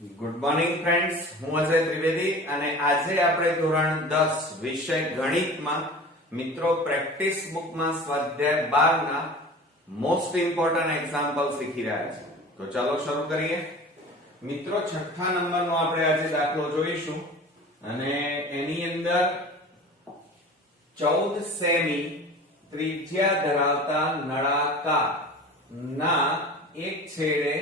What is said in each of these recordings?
Good morning friends, હું અજય ત્રિવેદી અને આજે આપણે ધોરણ 10 વિષય ગણિતમાં મિત્રો પ્રેક્ટિસ બુકમાં સ્વાધ્યાય 12 ના મોસ્ટ ઇમ્પોર્ટન્ટ એક્ઝામ્પલ શીખી રહ્યા છે. તો ચાલો શરૂ કરીએ. મિત્રો છઠ્ઠા નંબરનો આપણે આજે દાખલો જોઈશું અને એની અંદર 14 સેમી ત્રિજ્યા ધરાવતા નળાકાર ના એક છેડે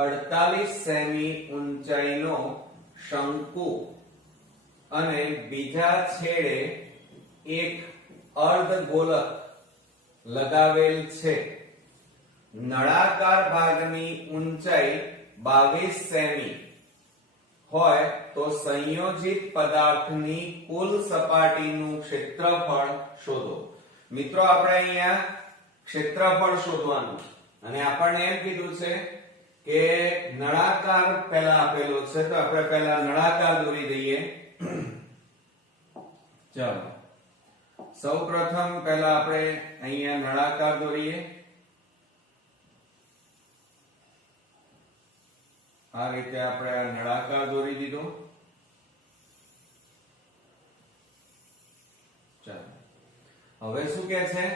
48 સેમી ઊંચાઈનો શંકુ અને બીજા છેડે એક અર્ધગોલક લગાવેલ છે. નળાકાર ભાગની ઊંચાઈ 22 સેમી હોય તો સંયોજિત પદાર્થની કુલ સપાટીનું ક્ષેત્રફળ શોધો. મિત્રો આપણે અહીંયા ક્ષેત્રફળ શોધવાનું અને આપણને એમ કીધું છે કે નળાકાર પહેલા આપેલો છે તો આપણે પહેલા નળાકાર દોરી દઈએ. ચાલો સૌપ્રથમ પહેલા આપણે અહીંયા નળાકાર દોરીએ. આ રીતે આપણે આ નળાકાર દોરી દીધો. ચાલો હવે શું કહે છે?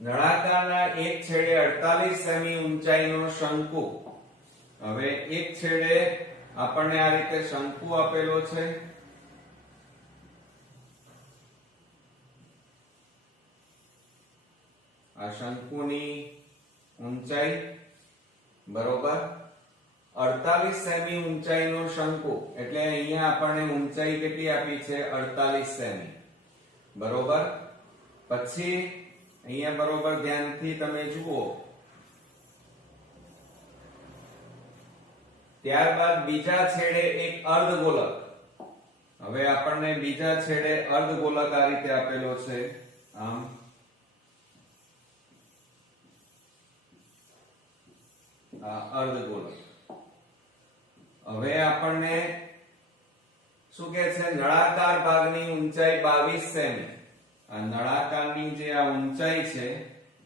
નળાકારના એક છેડે 48 સેમી ઊંચાઈનો શંકુ. હવે એક છેડે આપણને આ રીતે શંકુ આપેલો છે. આ શંકુની ઊંચાઈ બરોબર 48 સેમી ઊંચાઈનો શંકુ એટલે અહીંયા આપણને ઊંચાઈ કેટલી આપી છે? 48 સેમી બરોબર. પછી અહીંયા બરોબર ધ્યાનથી તમે જુઓ. ત્યારબાદ બીજા છેડે એક અર્ધગોલક. હવે આપણને બીજા છેડે અર્ધગોલક આ રીતે આપેલો છે. આમ આ અર્ધગોલક. હવે આપણને શું કહે છે? નળાકાર ભાગની ઊંચાઈ 22 સેમી. આ નળાકારની જે આ ઊંચાઈ છે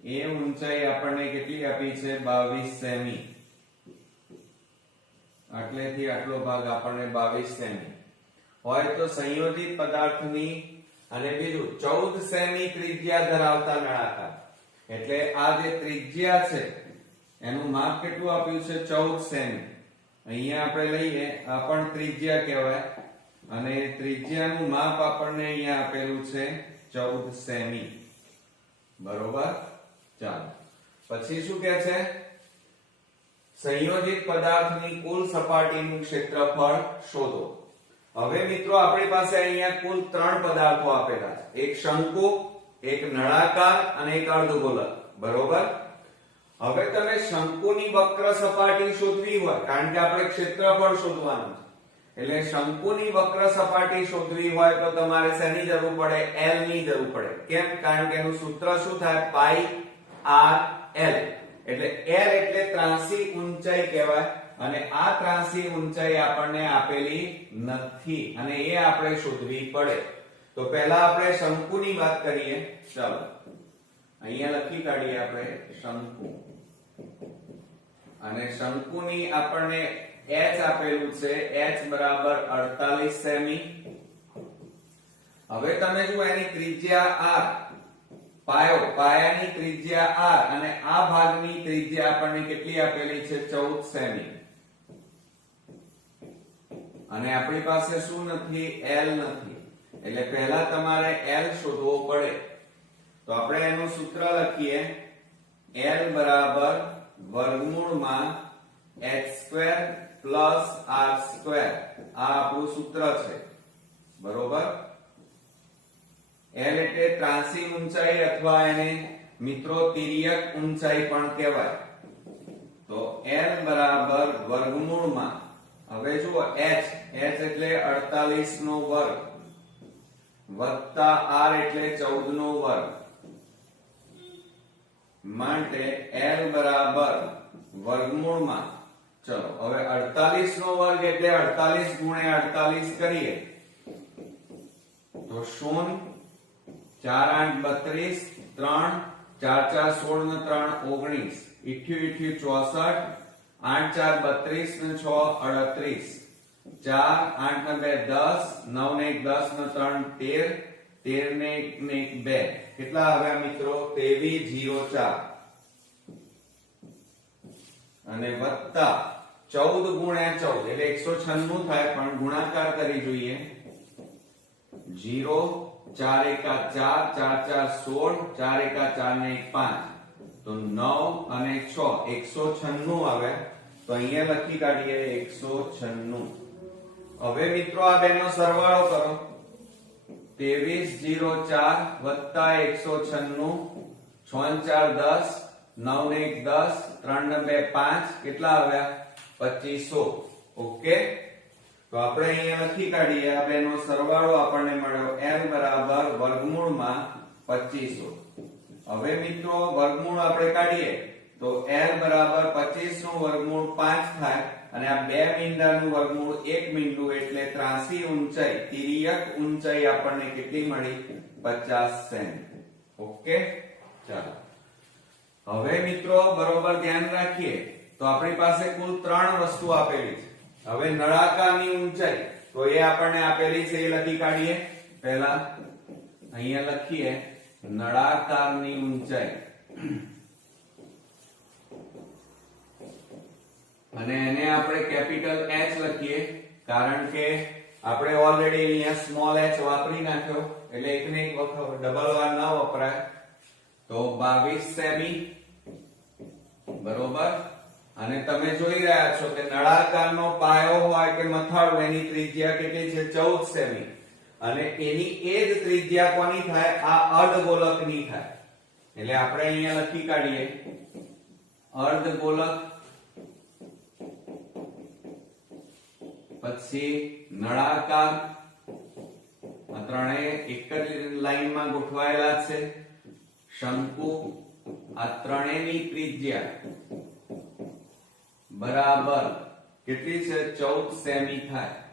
એ ઊંચાઈ આપણને કેટલી આપી છે? 22 સેમી. આટલેથી આટલો ભાગ આપણને 22 સેમી હોય તો સંયોજિત પદાર્થની અને બીજું 14 સેમી ત્રિજ્યા ધરાવતા નળાકાર એટલે આ જે ત્રિજ્યા છે એનું માપ કેટલું આપ્યું છે? 14 સેમી. અહીંયા આપણે લઈએ આ પણ ત્રિજ્યા કહેવાય અને ત્રિજ્યાનું માપ આપણને અહીંયા આપેલું છે 14 સેમી બરોબર. ચાલો પછી શું કહે છે? સંયોજિત પદાર્થની કુલ સપાટીનું ક્ષેત્રફળ શોધો. હવે મિત્રો આપણી પાસે અહીંયા કુલ 3 પદાર્થો આપેલા છે. એક શંકુ, એક નળાકાર અને એક અર્ધગોલક બરોબર. હવે તમે શંકુની વક્ર સપાટી શોધવી હોય કારણ કે આપણે ક્ષેત્રફળ શોધવાનું છે એટલે શંકુની વક્ર સપાટી શોધવી હોય તો તમારે શેની જરૂર પડે? L ની જરૂર પડે. કેમ? કારણ કે એનું સૂત્ર શું થાય? પાઈ r l. એટલે l એટલે ત્રાંસી ઊંચાઈ કહેવાય અને આ ત્રાંસી ઊંચાઈ આપણને આપેલી નથી અને એ આપણે શોધવી પડે. તો પહેલા આપણે શંકુની વાત કરીએ. ચાલો અહીંયા લખી કાઢીએ આપણે શંકુ અને શંકુની આપણને h આપેલું છે. h બરાબર 48 સેમી. હવે તમે જુઓ એની ત્રિજ્યા r, પાયાની ત્રિજ્યા r અને આ ભાગની ત્રિજ્યા આપણને કેટલી આપેલી છે? 14 સેમી. અને આપણી પાસે શું નથી? L નથી. એટલે પહેલા તમારે L શોધવો પડે. તો આપણે એનું સૂત્ર લખીએ. L બરાબર વર્ગમૂળમાં h² પ્લસ r². આ આપણું સૂત્ર છે બરોબર. L એટલે ત્રાંસી ઊંચાઈ અથવા એને મિત્રો તિર્યક ઊંચાઈ પણ કહેવાય. તો L બરાબર વર્ગમૂળમાં હવે જુઓ h એટલે 48 નો વર્ગ વત્તા r એટલે 14 નો વર્ગ માટે L બરાબર વર્ગમૂળમાં. ચલો હવે 48 નો વર્ગ એટલે 48 ગુણ્યા 48 કરીએ તો 0 4 8 32 3 4 4 16 ને 3 19 88 64 8 4 32 ને 6 38 4 8 ને 2 10 9 ને 1 10 ને 3 13 13 ને 1 ને 1 2 કેટલા આવ્યા મિત્રો 23 0 4 અને વત્તા 14 ગુણ્યા 14 એટલે 196 થાય પણ ગુણાકાર કરી જોઈએ 0 4 એકા 4 4 4 16 4 એકા 4 ને 1 5 તો 9 અને 6 196 આવે તો અહીંયા લખી કાઢીએ 196 હવે મિત્રો આ બેનો સરવાળો કરો 23 0 4 વત્તા 196 6 4 10 9 ને 1 10 3 ને 2 5 કેટલા આવ્યા 2500 ઓકે તો આપણે અહીંયા લખી કાઢીએ આ બેનો સરવાળો આપણને મળ્યો l બરાબર વર્ગમૂળમાં 2500 હવે મિત્રો વર્ગમૂળ આપણે કાઢીએ તો l બરાબર 25 નું વર્ગમૂળ 5 થાય અને આ બે મીંડાનું વર્ગમૂળ 1 મીંડું એટલે ત્રાંસી ઊંચાઈ તિર્યક ઊંચાઈ આપણને કેટલી મળી 50 સેમી ઓકે ચાલો હવે મિત્રો બરોબર ધ્યાન રાખીએ તો આપણી પાસે કુલ 3 વસ્તુ આપેલી છે હવે નળાકારની ઊંચાઈ તો એ આપણને આપેલી છે એ લખી કાઢીએ પહેલા અહીંયા લખીએ નળાકારની ઊંચાઈ અને એને આપણે કેપિટલ H લખીએ કારણ કે આપણે ઓલરેડી અહીંયા સ્મોલ h વાપરી નાખ્યો એટલે એકને એક વખત ડબલ વાર ન વપરાય તો 22 સેમી બરોબર અને તમે જોઈ રહ્યા છો કે નળાકારનો પાયો હોય કે મથાળું એની ત્રિજ્યા કેટલી છે 14 સેમી અને એની એ જ ત્રિજ્યા કોની થાય આ અર્ધગોલકની થાય એટલે આપણે અહીંયા લખી કાઢીએ અર્ધગોલક પછી નળાકાર આ ત્રણેય એક જ લાઈનમાં ગોઠવાયેલા છે શંકુ આ ત્રણેયની ત્રિજ્યા બરાબર કેટલી છે 14 સેમી થાય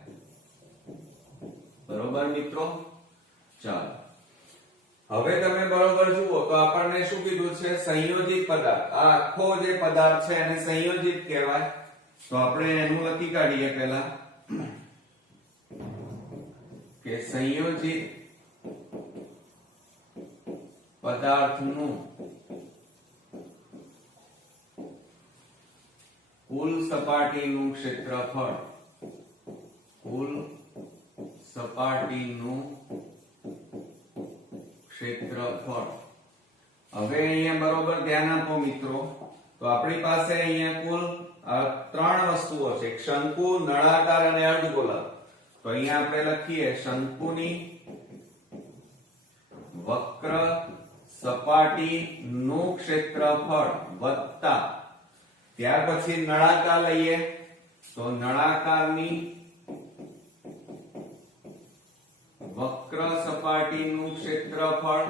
બરોબર મિત્રો ચાલો હવે તમે બરોબર જુઓ તો આપણને શું કીધું છે સંયોજિત પદાર્થ આ આખો જે પદાર્થ છે એને સંયોજિત કહેવાય તો આપણે એનું લખી કાઢીએ પહેલા કે સંયોજિત પદાર્થનું કુલ સપાટીનું ક્ષેત્રફળ કુલ સપાટીનું ક્ષેત્રફળ હવે અહીંયા બરોબર ધ્યાન આપો મિત્રો તો આપણી પાસે અહીંયા કુલ 3 વસ્તુઓ છે શંકુ નળાકાર અને અર્ધગોલક તો અહીંયા આપણે લખીએ શંકુની વક્ર સપાટીનું ક્ષેત્રફળ વત્તા ત્યાર પછી નળાકાર લઈએ તો નળાકારની વક્ર સપાટીનું ક્ષેત્રફળ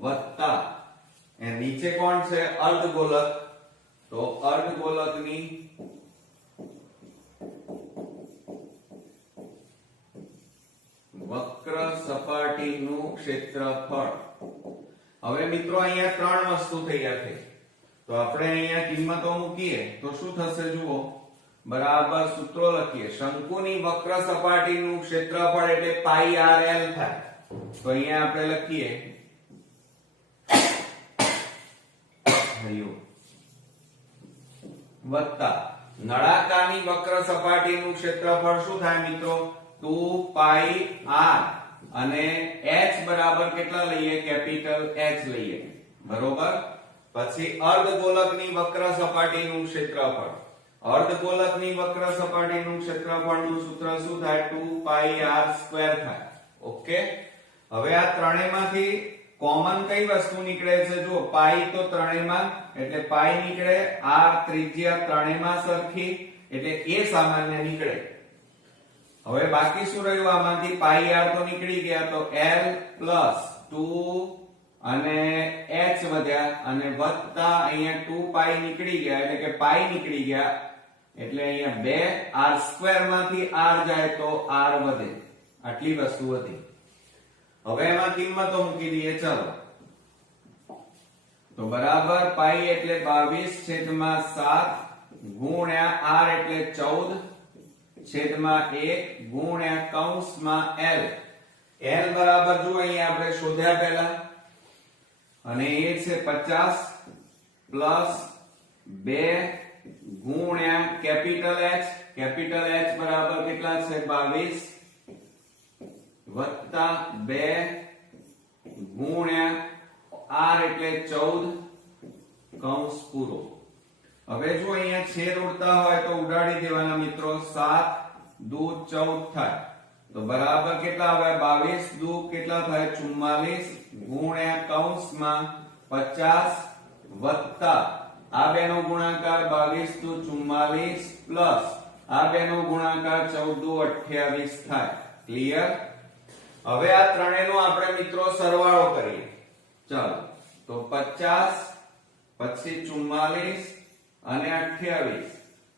વત્તા એ નીચે કોણ છે અર્ધગોલક તો અર્ધગોલકની વક્ર સપાટીનું ક્ષેત્રફળ હવે મિત્રો અહીંયા 3 વસ્તુ તૈયાર થઈ તો આપણે અહીંયા કિંમતો મૂકીએ તો શું થશે જુઓ બરાબર સૂત્રો લખીએ શંકુની વક્ર સપાટીનું ક્ષેત્રફળ એટલે પાઈ rl થાય તો અહીંયા આપણે લખીએ વત્તા નળાકારની વક્ર સપાટીનું ક્ષેત્રફળ શું થાય મિત્રો 2 પાઈ r અને h બરાબર કેટલા લઈએ કેપિટલ H લઈએ બરોબર પછી અર્ધગોલકની વક્ર સપાટીનું ક્ષેત્રફળ અર્ધગોલકની વક્ર સપાટીનું ક્ષેત્રફળનું સૂત્ર શું થાય 2 પાઈ r સ્ક્વેર થાય ઓકે હવે આ ત્રણેયમાંથી કોમન કઈ વસ્તુ નીકળે છે જો પાઈ તો ત્રણેયમાં એટલે પાઈ નીકળે r ત્રિજ્યા ત્રણેયમાં સરખી એટલે એ સામાન્ય નીકળે હવે બાકી શું રહ્યું આમાંથી પાઈ r તો નીકળી ગયા તો l પ્લસ 2 અને h વધ્યા અને વત્તા અહીંયા 2 પાઈ નીકળી ગયા એટલે કે પાઈ નીકળી ગયા એટલે અહીંયા 2 r સ્ક્વેર માંથી r જાય તો r વધે આટલી વસ્તુ હતી હવે એમાં કિંમતો મૂકી દઈએ ચાલો તો બરાબર પાઈ એટલે 22/7 ગુણ્યા r એટલે 14 છેદમાં 1 ગુણ્યા કૌંસમાં l. l બરાબર જો અહીંયા આપણે શોધ્યા પહેલા, અને એ છે 50 પ્લસ 2 ગુણ્યા કેપિટલ H. કેપિટલ H બરાબર કેટલા છે 22 વત્તા 2 ગુણ્યા r એટલે 14 કૌંસ પૂરો. હવે જો અહીંયા છેદ ઉડતા હોય તો ઉડાડી દેવાના મિત્રો. 7 દુ 14 થાય તો બરાબર કેટલા આવે 22 દુ કેટલા થાય 44 ગુણ્યા કૌંસમાં 50 વત્તા આ બેનો ગુણાકાર 22 દુ 44 પ્લસ આ બેનો ગુણાકાર 14 દુ 28 થાય. ક્લિયર? હવે આ ત્રણેયનો આપણે મિત્રો સરવાળો કરીએ. ચાલો તો 50 પછી 44 અને 28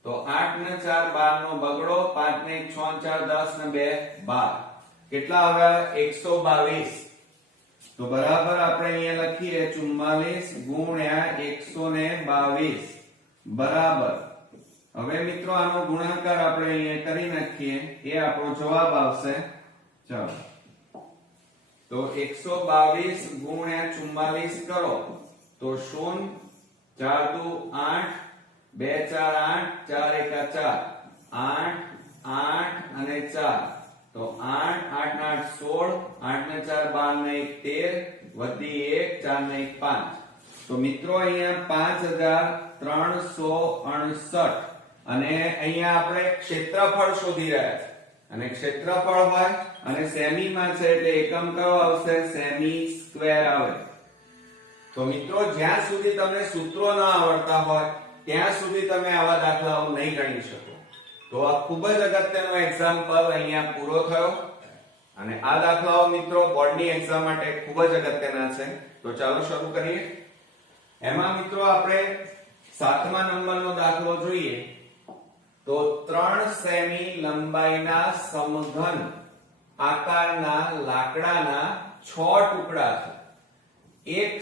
તો 8 ને 4 12 નો બગડો, 5 ને 1 6 4 10 ને 2 12 કેટલા આવ્યા 122. તો બરાબર આપણે અહીંયા લખીએ 44 ગુણ્યા 122 બરાબર. હવે મિત્રો આનો ગુણાકાર આપણે અહીંયા કરી નાખીએ, એ આપણો જવાબ આવશે. ચાલો તો 122 ગુણ્યા 44 કરો તો 0 4 દુ 8 2 4 8 4 1 4 8 8 અને 4 તો 8 8 8 16 8 ને 4 12 ને 1 13 વધી 1 4 ને 1 5. તો મિત્રો અહીંયા 5368 અને અહીંયા આપણે ક્ષેત્રફળ શોધી રહ્યા છે, અને ક્ષેત્રફળ હોય અને સેમી માં છે એટલે એકમ કયો આવશે સેમી સ્ક્વેર આવે. તો મિત્રો જ્યાં સુધી તમને સૂત્રો ન આવડતા હોય ત્યાં સુધી તમે આવા દાખલાઓ નહીં ગણી શકો. તો આ ખૂબ જ અગત્યનો એક્ઝામ્પલ અહીંયા પૂરો થયો, અને આ દાખલાઓ મિત્રો બોર્ડની એક્ઝામ માટે ખૂબ જ અગત્યના છે. તો ચાલો શરૂ કરીએ. એમાં મિત્રો આપણે 7મા નંબરનો દાખલો જોઈએ. તો 3 સેમી લંબાઈના સમઘન આકારના લાકડાના 6 ટુકડા છે. એક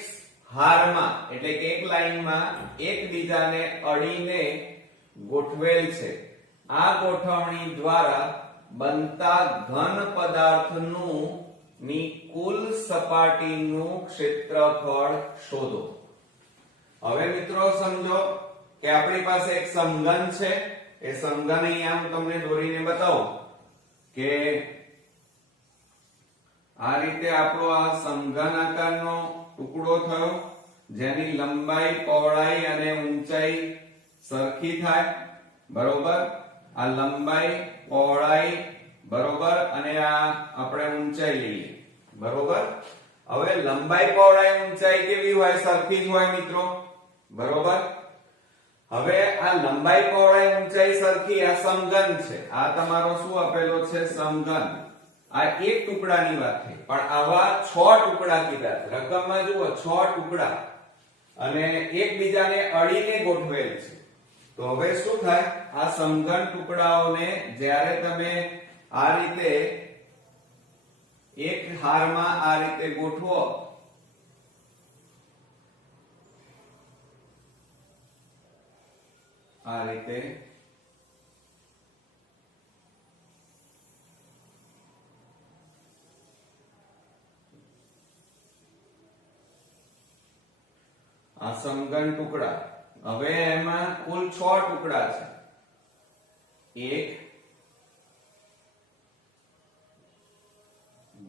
હારમાં એટલે કે એક લાઈનમાં એકબીજાને અડીને ગોઠવેલ છે. આ ગોઠવણી દ્વારા બનતા ઘન પદાર્થનું ની કુલ સપાટીનું ક્ષેત્રફળ શોધો. હવે મિત્રો સમજો કે આપણી પાસે એક સમઘન છે. એ સમઘન અહીંયા હું તમને દોરીને બતાવું કે આ રીતે આપણો આ સમઘન આકારનો ટુકડો થયો, જેની લંબાઈ પહોળાઈ અને ઊંચાઈ સરખી થાય. બરોબર, આ લંબાઈ પહોળાઈ બરોબર, અને આ આપણે ઊંચાઈ લઈએ. બરોબર, હવે લંબાઈ પહોળાઈ ઊંચાઈ કેવી હોય સરખી જ હોય મિત્રો. બરોબર, હવે આ લંબાઈ પહોળાઈ ઊંચાઈ સરખી, આ સમઘન છે. આ તમારો શું આપેલો છે સમઘન. આ એક ટુકડાની વાત થઈ, પણ આવા 6 ટુકડા કીધા છે. રકમમાં જુઓ 6 ટુકડા અને એકબીજાને અડીને ગોઠવેલ છે. તો હવે શું થાય, આ સમઘન ટુકડાઓને જ્યારે તમે આ રીતે એક હારમાં આ રીતે ગોઠવો આ રીતે આ સમઘન ટુકડા. હવે એમાં કુલ 6 ટુકડા છે. 1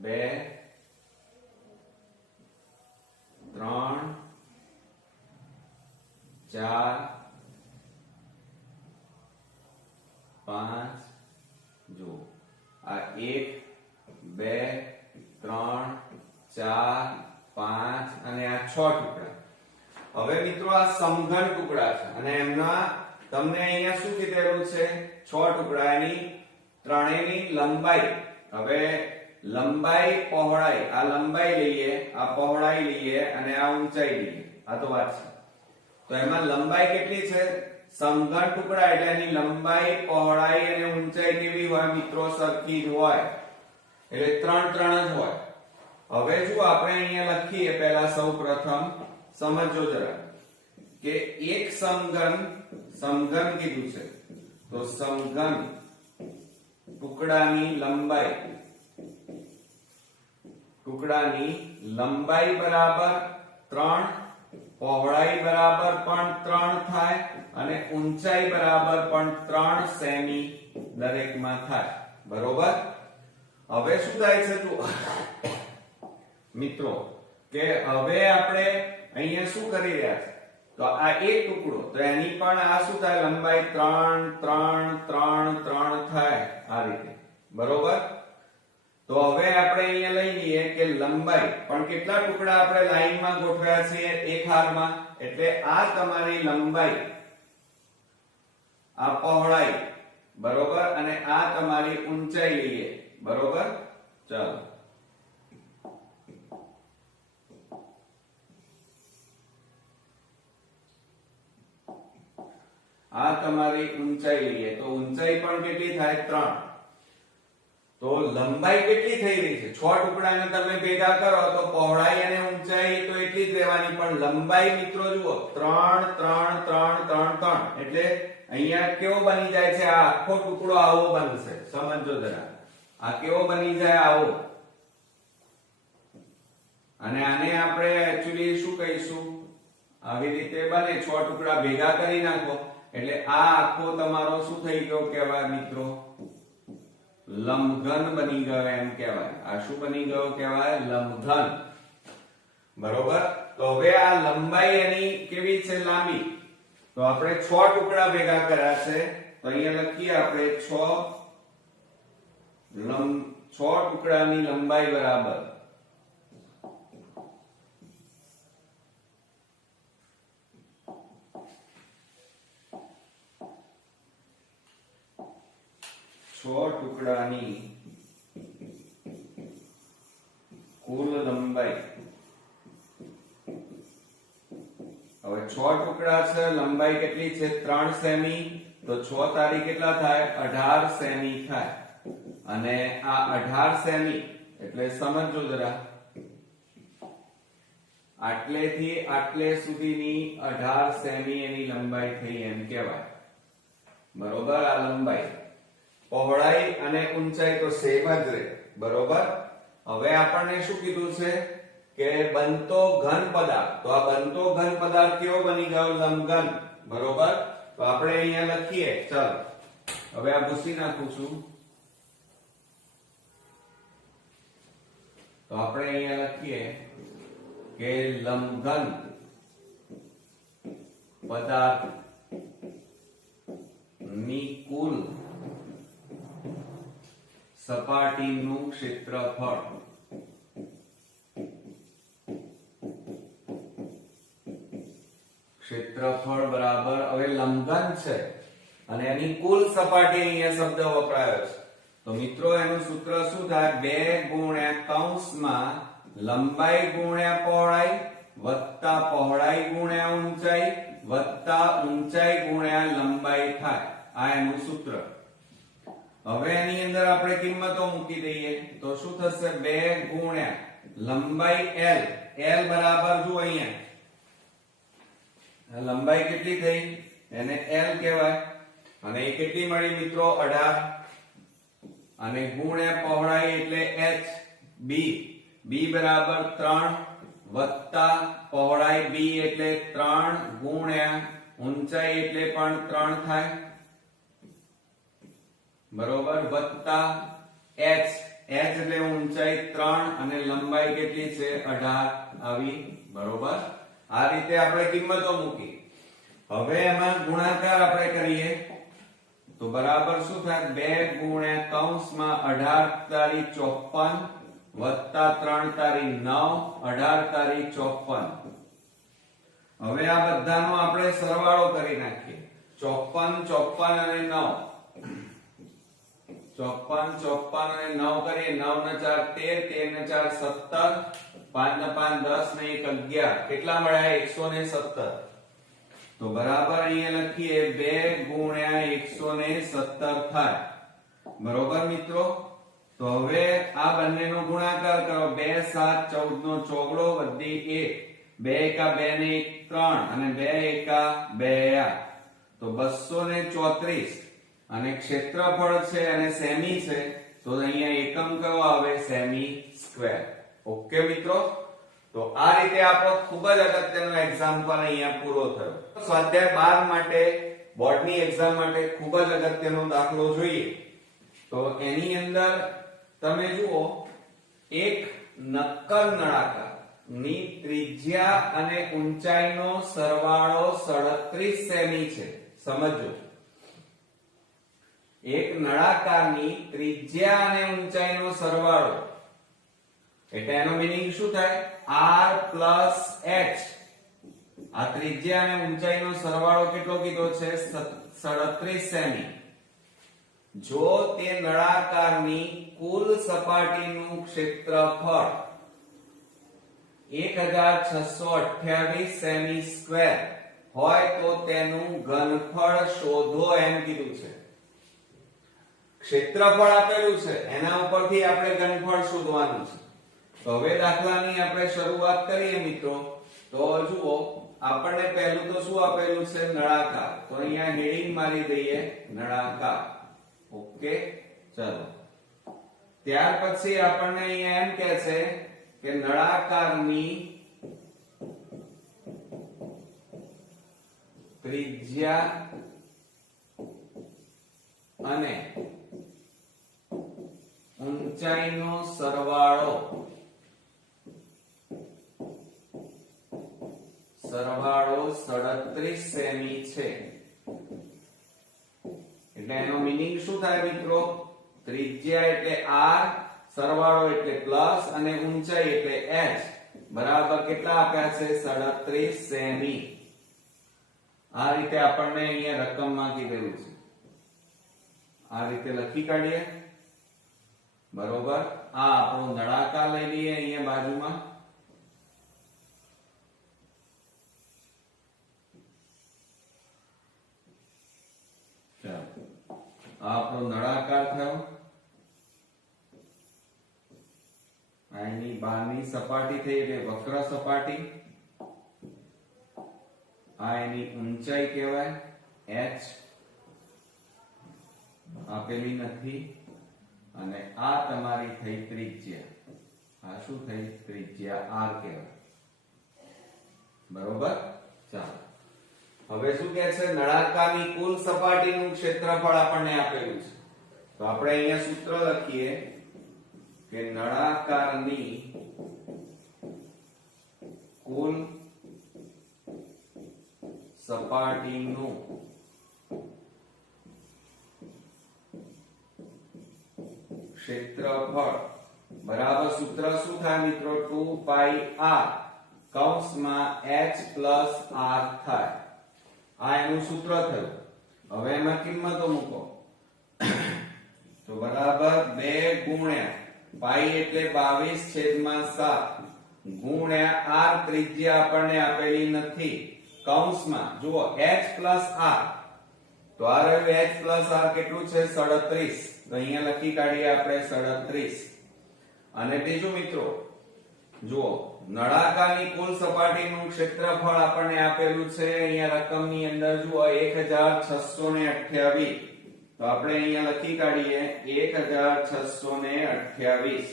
2 3 4 5 જો આ 1 2 3 4 5 અને આ 6 ટુકડા. હવે મિત્રો આ સમઘન ટુકડા છે અને એમના તમને અહીંયા શું કીધેલું છે 6 ટુકડાની ત્રણેયની લંબાઈ. હવે લંબાઈ પહોળાઈ, આ લંબાઈ લઈએ, આ પહોળાઈ લઈએ અને આ ઊંચાઈ લઈએ. આ તો વાત છે. તો એમાં લંબાઈ કેટલી છે, સમઘન ટુકડા એટલે એની લંબાઈ પહોળાઈ અને ઊંચાઈ કેવી હોય મિત્રો સરખી જ હોય, એટલે 3 3 જ હોય. હવે જો આપણે અહીંયા લખીએ પહેલા સૌપ્રથમ સમજો જરા કે એક સમઘન સમઘન કીધું છે તો સમઘન ટુકડાની લંબાઈ બરાબર 3, પહોળાઈ બરાબર પણ 3 થાય અને ઊંચાઈ બરાબર પણ 3 સેમી દરેકમાં થાય. બરોબર. હવે શું થાય છે મિત્રો કે હવે આપણે અહીંયા શું કરી રહ્યા છે તો આ એક ટુકડો તો એની પણ આ શું થાય લંબાઈ 3 3 3 3 થાય આ રીતે. બરોબર. તો હવે આપણે અહીંયા લઈ લઈએ કે લંબાઈ પણ કેટલા ટુકડા આપણે લાઈનમાં ગોઠવ્યા છે એક હારમાં એટલે આ તમારી લંબાઈ આ પહોળાઈ બરોબર અને આ તમારી ઊંચાઈ લઈએ. બરોબર. ચાલો આ તમારી ઊંચાઈ લઈએ તો ઊંચાઈ પણ કેટલી થાય 3. તો લંબાઈ કેટલી થઈ રહી છે 6 ટુકડાને તમે ભેગા કરો તો પહોળાઈ અને ઊંચાઈ તો એટલી જ રહેવાની પણ લંબાઈ મિત્રો જુઓ 3 3 3 3 3 એટલે અહીંયા કેવો બની જાય છે આ આખો ટુકડો આવો બનશે. સમજો જરા આ કેવો બની જાય આવો અને આને આપણે એક્ચ્યુઅલી શું કહીશું આવી રીતે બને 6 ટુકડા ભેગા કરી નાખો એટલે આ આખો તમારો શું થઈ ગયો કહેવાય મિત્રો લંબઘન બની ગયો એમ કહેવાય. આ શું બની ગયો કહેવાય લંબઘન. બરોબર. તો હવે આ લંબાઈ એની કેવી છે લાંબી તો આપણે 6 ટુકડા ભેગા કર્યા છે તો અહીંયા લખીએ આપણે 6 ટુકડાની લંબાઈ બરાબર 6 ટુકડાની કુલ લંબાઈ. હવે 6 ટુકડા છે લંબાઈ કેટલી છે 3 સેમી તો 6 તારી કેટલા થાય 18 સેમી થાય અને આ 18 સેમી એટલે સમજો જરા આટલેથી આટલે સુધીની 18 સેમી એની લંબાઈ થઈ એમ કહેવાય. બરોબર. આ લંબાઈ પહોળાઈ અને ઊંચાઈ તો સેમ જ રહે. બરોબર. હવે આપણને શું કીધું છે કે બનતો ઘન પદાર્થ તો આ બનતો ઘન પદાર્થ કેવો બની ગયો લંબઘન. બરોબર. તો આપણે અહીંયા લખીએ ચાલો હવે આ ભૂસી નાખું છું તો આપણે અહીંયા લખીએ કે લંબઘન પદાર્થ ની કુલ સપાટીનું ક્ષેત્રફળ બરાબર હવે લંબઘન છે અને એની કુલ સપાટી અહીંયા શબ્દ વપરાયો છે તો મિત્રો એનું સૂત્ર શું થાય 2 ગુણ્યા કૌંસમાં લંબાઈ ગુણ્યા પહોળાઈ વત્તા પહોળાઈ ગુણ્યા ઊંચાઈ વત્તા ઊંચાઈ ગુણ્યા લંબાઈ થાય. આ એનું સૂત્ર. હવે એની અંદર આપણે કિંમતો મૂકી દઈએ તો શું થશે 2 ગુણ્યા લંબાઈ l બરાબર જો અહીંયા લંબાઈ કેટલી થઈ એને l કહેવાય અને એ કેટલી મળી મિત્રો 18 અને ગુણ્યા પહોળાઈ એટલે h b બરાબર 3 વત્તા પહોળાઈ b એટલે 3 ગુણ્યા ઊંચાઈ એટલે પણ 3 થાય. બરોબર. વત્તા h એટલે ઊંચાઈ 3 અને લંબાઈ કેટલી છે 18 આવી. બરોબર. આ રીતે આપણે કિંમતો મૂકી. હવે એમાં ગુણાકાર આપણે કરીએ તો બરાબર શું થાય 2 ગુણ્યા કૌંસમાં 18 તારી 54 વત્તા 3 તારી 9 18 તારી 54. હવે આ બધાનો આપણે સરવાળો કરી નાખીએ 54 54 અને 9 54 અને 9 કરીએ 9 ને 4 13 13 ને 4 17 5 ને 5 10 ને 1 11 કેટલા મળ્યા 117. તો બરાબર અહીંયા લખીએ 2 ગુણ્યા 117 થાય. બરોબર મિત્રો. તો હવે આ બંનેનો ગુણાકાર કરો 2 7 14 નો ચોગડો વધી 1 2 એકા 2 ને 1 3 અને 2 એકા 2 આ તો 234 અને ક્ષેત્રફળ છે અને સેમી છે તો અહીંયા એકમ કયો આવે સેમી સ્ક્વેર. ઓકે મિત્રો, તો આ રીતે આપણો ખૂબ જ અગત્યનો એક્ઝામ્પલ અહીંયા પૂરો થયો. સ્વાધ્યાય 12 માટે બોર્ડની એક્ઝામ માટે ખૂબ જ અગત્યનો દાખલો જોઈએ. તો એની અંદર તમે જુઓ એક નક્કર નળાકાર ની ત્રિજ્યા અને ઊંચાઈનો સરવાળો 37 સેમી છે. સમજો, એક નળાકારની ત્રિજ્યા અને ઊંચાઈનો સરવાળો એટલે એનો મીનિંગ શું થાય? r plus h. આ ત્રિજ્યા અને ઊંચાઈનો સરવાળો કેટલો કીધો છે? 37 સેમી. જો તે નળાકારની કુલ સપાટીનું ક્ષેત્રફળ 1628 સેમી સ્ક્વેર હોય તો તેનું ઘનફળ શોધો એમ કીધું છે. ક્ષેત્રફળ આપેલું છે, એના ઉપરથી આપણે ઘનફળ શોધવાનું છે. તો હવે દાખલાની આપણે શરૂઆત કરીએ મિત્રો. તો જુઓ, આપણને પહેલું તો શું આપેલું છે? નળાકાર. તો અહીંયા હેડિંગ મારી દઈએ નળાકાર. ઓકે, ચલો. ત્યાર પછી આપણને અહીંયા એમ કહે છે કે નળાકારની ત્રિજ્યા અને ઊંચાઈનો સરવાળો 37 સેમી છે. એટલે એનો મીનિંગ શું થાય મિત્રો? ત્રિજ્યા એટલે r, સરવાળો એટલે પ્લસ અને ઊંચાઈ એટલે h બરાબર કેટલા આપ્યા છે? 37 સેમી. આ રીતે આપણને અહીંયા રકમમાં કીધેલું છે. આ રીતે લખી કાઢીએ. બરોબર. આ આપણો નળાકાર લઈ લઈએ અહીંયા બાજુમાં. ચાલો, આ આપણો નળાકાર થયો. આની બહારની સપાટી થઈ એટલે વક્ર સપાટી. આ એની ઊંચાઈ કહેવાય h, આપેલી નથી. અને આ તમારી થઈ ત્રિજ્યા. આ શું થઈ? ત્રિજ્યા r કહેવાય. બરોબર. ચાલો, હવે શું કહે છે? નળાકારની કુલ સપાટીનું ક્ષેત્રફળ આપણને આપેલું છે. તો આપણે અહીંયા સૂત્ર લખીએ કે નળાકારની કુલ સપાટીનું ક્ષેત્રફળ બરાબર સૂત્ર શું થાય મિત્રો? 2πr કૌંસમાં h plus r થાય. આ એનું સૂત્ર થયું. હવે એમાં કિંમતો મૂકો. તો બરાબર 2 ગુણ્યા પાઈ એટલે 22/7 ગુણ્યા r, ત્રિજ્યા આપણને આપેલી નથી. કૌંસમાં જુઓ h plus r. તો આ રહ્યું h plus r કેટલું છે? 37. તો અહીંયા લખી કાઢીએ આપણે 37. અને બીજું મિત્રો જુઓ, નળાકારની કુલ સપાટીનું ક્ષેત્રફળ આપણને આપેલું છે અહીંયા રકમની અંદર. જુઓ 1628. તો આપણે અહીંયા લખી કાઢીએ 1628.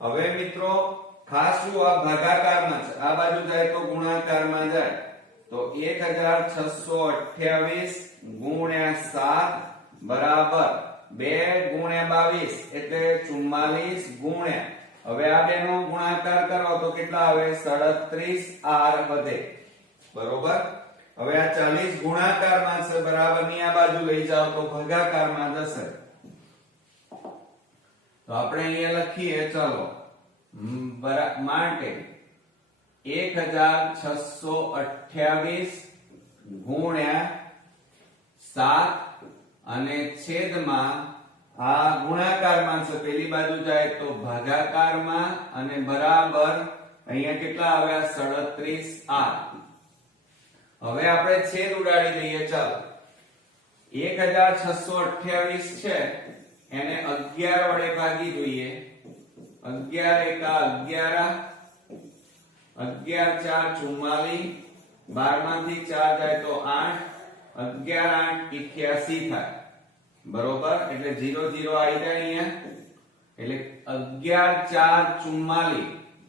હવે મિત્રો ખાસ શું, આ ભાગાકારમાં છે, આ બાજુ જાય તો ગુણાકારમાં જાય. તો 1628 ગુણ્યા 7 બરાબર 2 ગુણ્યા 22 એટલે 44 ગુણ્યા, હવે આ બેનો ગુણાકાર કરો તો કેટલા આવે? 37r વધે. બરોબર. હવે આ 40 ગુણાકારમાં છે બરાબર ની આ બાજુ લઈ જાઓ તો ભાગાકારમાં જશે. તો આપણે અહીંયા લખીએ ચલો માટે 1628 ગુણ્યા 7 અને છેદમાં આ ગુણાકારમાં છે, પેલી બાજુ જાય તો ભાગાકારમાં અને બરાબર અહીંયા કેટલા આવ્યા? 37r. હવે આપણે છેદ ઉડાડી દઈએ. ચાલો 1628 છે એને 11 વડે ભાગી જોઈએ. 11 એકા 11, 11 4 44, 12 માંથી 4 જાય તો 8, 11 8 88 થાય, બરોબર. એટલે 0 0 આવી જાય અહીંયા, એટલે 11 4 44,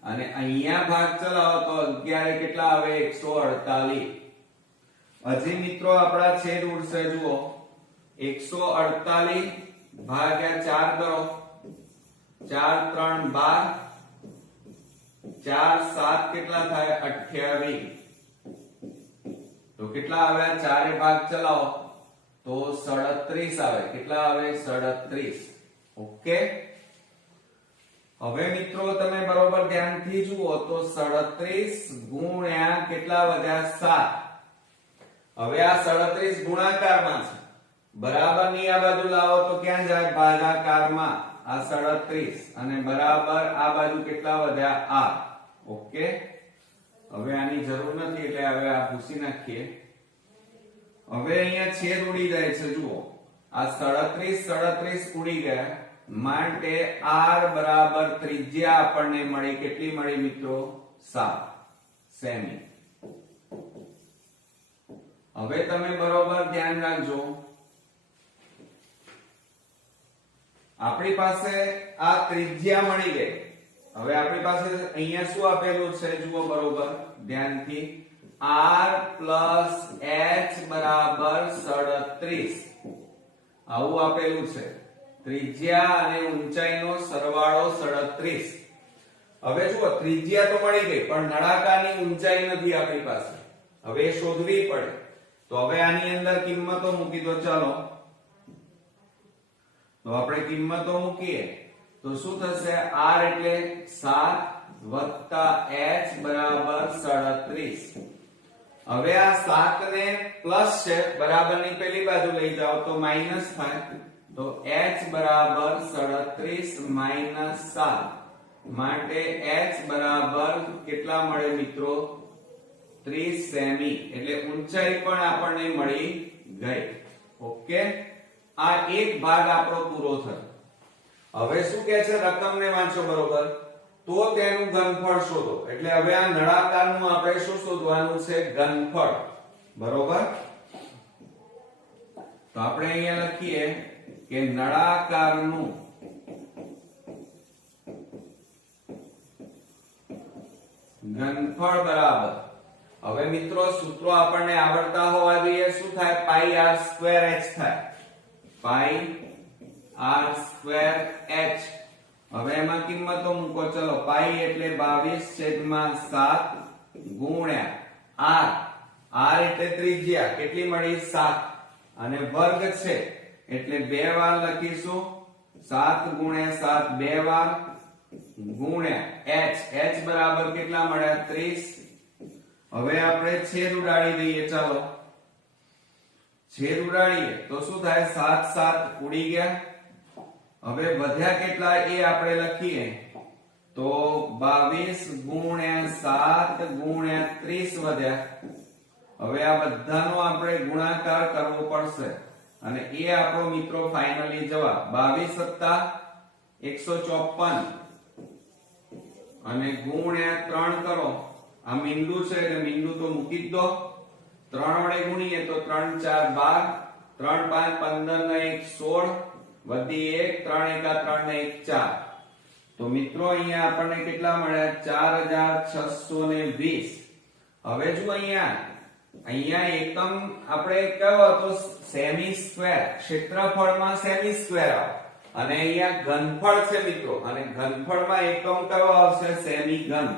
અને અહીંયા ભાગ ચલાવો તો 11 કેટલા આવે 148. હજી મિત્રો આપણા છેદ ઉડશે, જુઓ 148 ભાગ્યા 4 કરો, 4 3 12, 4 7 કેટલા થાય 28. તો કેટલા આવ્યા, ચારે ભાગ ચલાવો તો 37 આવે. કેટલા આવે 37. ઓકે. હવે મિત્રો તમે બરોબર ધ્યાનથી જુઓ તો 37 ગુણ્યા કેટલા વધ્યા 7. હવે આ 37 ગુણાકારમાં છે, બરાબર ની આ બાજુ લાવો તો ક્યાં જાય, ભાગાકારમાં. આ 37 અને બરાબર આ બાજુ કેટલા વધ્યા 8. ઓકે. હવે આની જરૂર નથી એટલે હવે આ ભૂસી નાખીએ. હવે અહીંયા છેદ ઉડી જાય છે, જુઓ આ 37 ઉડી ગયા, માટે r બરાબર ત્રિજ્યા આપણને મળી. કેટલી મળી મિત્રો 7 સેમી. હવે તમે બરોબર ધ્યાન રાખજો, આપણી પાસે આ ત્રિજ્યા મળી ગઈ. હવે આપણી પાસે અહીંયા શું આપેલું છે, જુઓ બરોબર ધ્યાનથી, r પ્લસ h બરાબર 37 આવું આપેલું છે. ત્રિજ્યા અને ઊંચાઈનો સરવાળો 37. હવે જુઓ ત્રિજ્યા તો મળી ગઈ, પણ નળાકારની ઊંચાઈ નથી આપણી પાસે. હવે એ શોધવી પડે. તો હવે આની અંદર કિંમતો મૂકી દો. ચાલો તો આપણે કિંમતો મૂકીએ તો શું થશે, r એટલે 7 વત્તા h બરાબર 37. હવે આ 7 ને પ્લસ છે, બરાબરની પેલી બાજુ લઈ જાઓ તો માઈનસ થાય, તો h બરાબર 37 માઈનસ 7, માટે h બરાબર કેટલા મળે મિત્રો 30 સેમી. એટલે ઊંચાઈ પણ આપણને મળી ગઈ. ઓકે. આ એક ભાગ આપણો પૂરો થયો. હવે શું કહે છે, રકમને વાંચો બરોબર, તો તેનું ઘનફળ શોધો. એટલે હવે આ નળાકારનું આપણે શું શોધવાનું છે, ઘનફળ. બરોબર. તો આપણે અહીંયા લખીએ કે નળાકારનું ઘનફળ બરાબર, હવે મિત્રો સૂત્રો આપણને આવડતા હોવા જોઈએ. શું થાય, પાઈ r સ્ક્વેર h થાય, પાઈ r સ્ક્વેર h. હવે એમાં કિંમતો મૂકો. ચલો પાઈ એટલે 22/7 ગુણ્યા r, r એટલે ત્રિજ્યા કેટલી મળી 7, અને વર્ગ છે એટલે બે વાર લખીશું, 7 ગુણ્યા 7 બે વાર, ગુણ્યા h, h બરાબર કેટલા મળ્યા 30. હવે આપણે છેદ ઉડાડી દઈએ. ચાલો છેદ ઉડાડીએ તો શું થાય, 7 7 ઉડી ગયા. હવે વધ્યા કેટલા એ આપણે લખીએ તો 22 ગુણ્યા 7 ગુણ્યા 30 વધ્યા. હવે આ બધાનો આપણે ગુણાકાર કરવો પડશે, અને એ આપણો મિત્રો ફાઇનલી જવાબ 22 + 154, અને ગુણ્યા 3 કરો. આ મીંડું છે એટલે મીંડું તો મૂકી જ દો. 3 વડે ગુણીએ તો 3 4 12, 3 5 15 ને 1 16, વધી 1, 3 1 3 ને 1 4. તો મિત્રો અહીંયા આપણને કેટલા મળ્યા 4620. હવે જો અહીંયા એકમ આપણે કયો હતો, સેમી સ્ક્વેર. ક્ષેત્રફળમાં સેમી સ્ક્વેર આવે, અને અહીંયા ઘનફળ છે મિત્રો, અને ઘનફળમાં એકમ કયો આવશે, સેમી ઘન.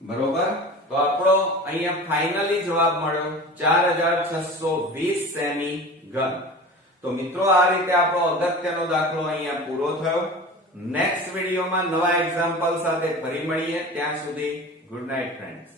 બરોબર. તો આપણો અહીંયા ફાઇનલી જવાબ મળ્યો 4620 સેમી ઘન. તો મિત્રો આ રીતે આપણો અગત્યનો દાખલો અહીંયા પૂરો થયો. નેક્સ્ટ વિડિયોમાં નવા એક્ઝામ્પલ સાથે ફરી મળીએ. ત્યાં સુધી ગુડ નાઇટ ફ્રેન્ડ્સ.